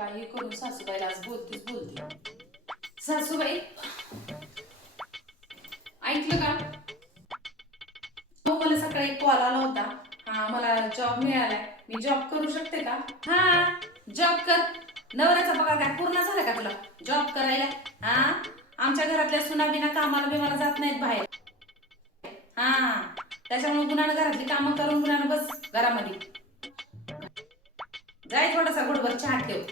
काही करून सासूबाईला आज बोलते. सासूबाई ऐकलं का? हो, मला सकाळी एक कॉल आला होता. हा, मला जॉब मिळालाय. मी जॉब करू शकते का? हा, जॉब कर. नवऱ्याचा पगार काय पूर्ण झाला का तुला जॉब करायला? हा, आमच्या घरातल्या सुना बिना कामाला बिमाला जात नाहीत बाहेर. हा, त्याच्यामुळे गुणानं घरातली कामं करून गुणानं बस घरामध्ये. जाय थोडासा घोडभर चहा ठेव.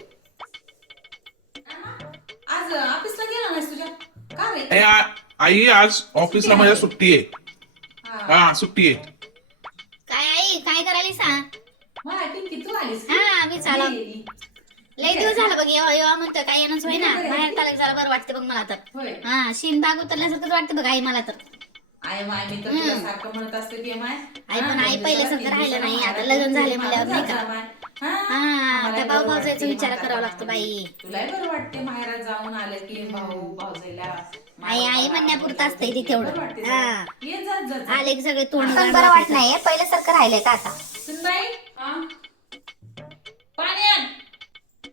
आज ऑफिसला गेला नाहीस तुझ्या? का रे? आई आज ऑफिसला माझ्या सुट्टी आहे. हा, सुट्टी आहे. काय आई काय करायली सांग? मला पिंकी तू आलीस? हा, मी चाला लय दिवस झालं बघ. येवा म्हणतोय काय येणंच होय ना. बाहेर चालक जरा बरं वाटतं बघ मला तर. होय. हा, शीन बाग उतरल्यासारखंच वाटतं बघ आई मला तर. आई माय मी तर तुला सारखं म्हणत असते की माय आई पण आई पहिल्यासारखं राहिलं नाही. आता लग्न झाले म्हणल्यावर नाही का. हा, त्या भाऊ भाऊजाईचा विचार करावा लागतो बाई. तुलाही बरं वाटते माहेरात जाऊन आलं की भाऊ भाऊजाईला आई आई म्हणण्यापुरतं असतंय ते तेवढं. हा, ये जा. आले की सगळे तोंड बरं वाटत नाही पहिल्यासारखं राहिलंय का आता. सुनबाई, पाणी आण.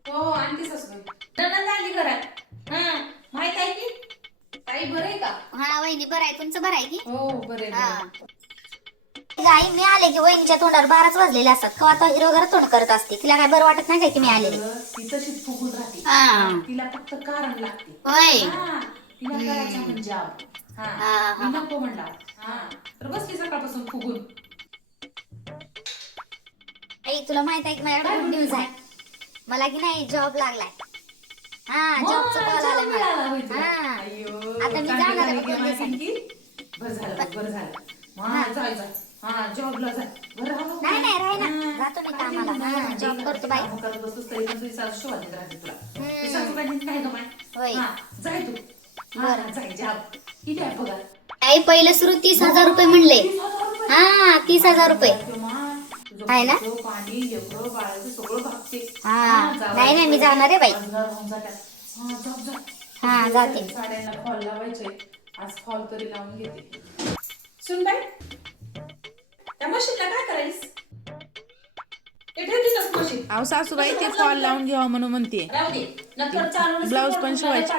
हो, आणते सासूबाई. नणंद आली घरात. हा, माहित आहे की ताई बरं आहे का? हा वहिनी बरं आहे. तुमचं बरं आहे की? हो, बरं आहे. आई मी आले की वहिनीच्या तोंडावर 12च वाजलेले असतात. का आता हिरो घर तोंड करत असते. तिला काय बरं वाटत नाही काय की मी आलेले? ती तशीच फुगून राहते. हा. तिला फक्त कारण लागते. होय. हा, तिला करायचं म्हणजे मी नको म्हणला. हा, तर बसली सकाळपासून फुगून. आई तुला माहित आहे की माझ्याकडे गुड न्यूज आहे. मला की नाही जॉब लागलाय. हा, जॉबचा कॉल आलाय मला. हा, आता मी जाणार आहे बघ 2 दिवसांनी. बरं झालं. हा, जाय. हा, जॉबला जाय. बरं नाही राही ना. जातो मी कामाला. हा, जॉब करतो बाई. करत बसतोस तरी पण तुझी सासू शिवाजीत राहते तुला. ती सासूबाई नाही का माय? होय. हा, जाय तू. बरं जाय. जॉब किती आहे पगार? आई पहिलं सुरू 30,000 रुपये म्हणले. हा, 30,000 रुपये आहे ना. पाणी लेकरं बाळाचं सगळं भागते. हा, नाही मी जाणार आहे बाई. हा, जाते. साड्यांना फॉल लावायचे. आज फॉल तरी लावून घेते. सुनबाई, त्या मशीनला काय करायस? ते ठेवतीस मशीन. अहो सासूबाई ते फॉल लावून घ्यावं म्हणून म्हणते. राहू दे. नंतर चालून ब्लाऊज पण शिवायचे.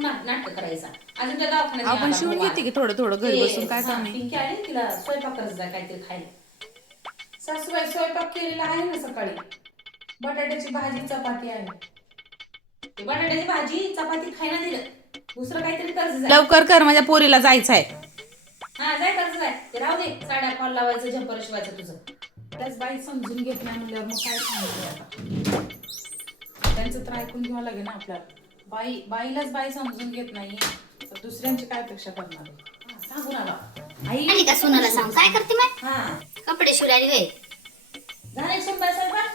नाटक करायचा. अजून त्या दवाखान्यात आपण शिवून घेते की थोडं घरी बसून काय काम आहे. पिंकी आली तिला स्वयंपाक करत जा काहीतरी खायला. सासूबाई स्वयंपाक केलेला आहे ना सकाळी. बटाट्याची भाजी चपाती आहे. ते बटाट्याची भाजी चपाती खायला दिलं. दुसरं काहीतरी कर्ज जा. लवकर कर, माझ्या पोरीला जायचं आहे. हा, जाय कर्ज जाय. ते राहू दे. साड्या फॉल लावायचं झंपर शिवायचं तुझं. त्याच बाई समजून घेत नाही म्हणल्यावर मग काय सांगू आता. त्यांचं तर ऐकून घ्यावं लागेल ना आपल्याला. बाईलाच बाई समजून घेत नाही तर दुसऱ्यांची काय अपेक्षा करणार आहे? सांगून आला आई. आली का सुनाला सांग काय करते मग? हा, कपडे शिवराली होय. झाले सुनबाई स्वयंपाक?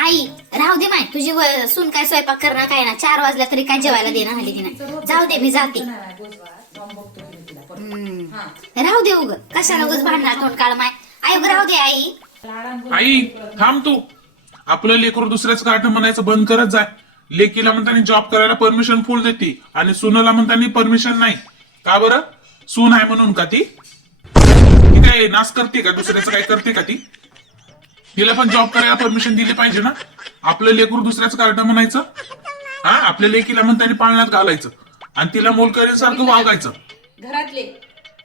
आई राहू दे माय. तुझी सून काय स्वयंपाक करणार काय ना. 4 वाजल्या तरी काय जेवायला देणं हल्ली तिने. जाऊ दे मी जाते. राहू दे उग कशाला उगच भांडणार तोंड काळ माय. आई उग राहू दे आई. आई थांब तू. आपलं लेकरू दुसऱ्याच कार्ट म्हणायचं बंद करत जाय. लेकीला म्हणताना जॉब करायला परमिशन फुल देते आणि सुनाला म्हणताना परमिशन नाही. का बरं? सून आहे म्हणून का ती काय नाश करते का? दुसऱ्याचं काय करते का ती? तिला पण जॉब करायला परमिशन दिली पाहिजे ना. आपलं लेकरू दुसऱ्याच कार्ट म्हणायचं. हा, आपल्या लेकीला म्हणताना पाळण्यात घालायचं आणि तिला मोलकरीसारखं वागायचं. घरातले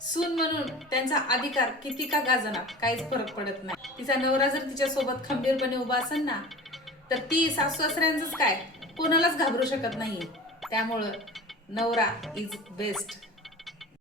सून म्हणून त्यांचा अधिकार किती का गाजना काहीच फरक पडत नाही. तिचा नवरा जर तिच्या सोबत खंबीरपणे उभा असेल ना तर ती सासू सासऱ्यांचंच काय कोणालाच घाबरू शकत नाहीये. त्यामुळं नवरा इज बेस्ट.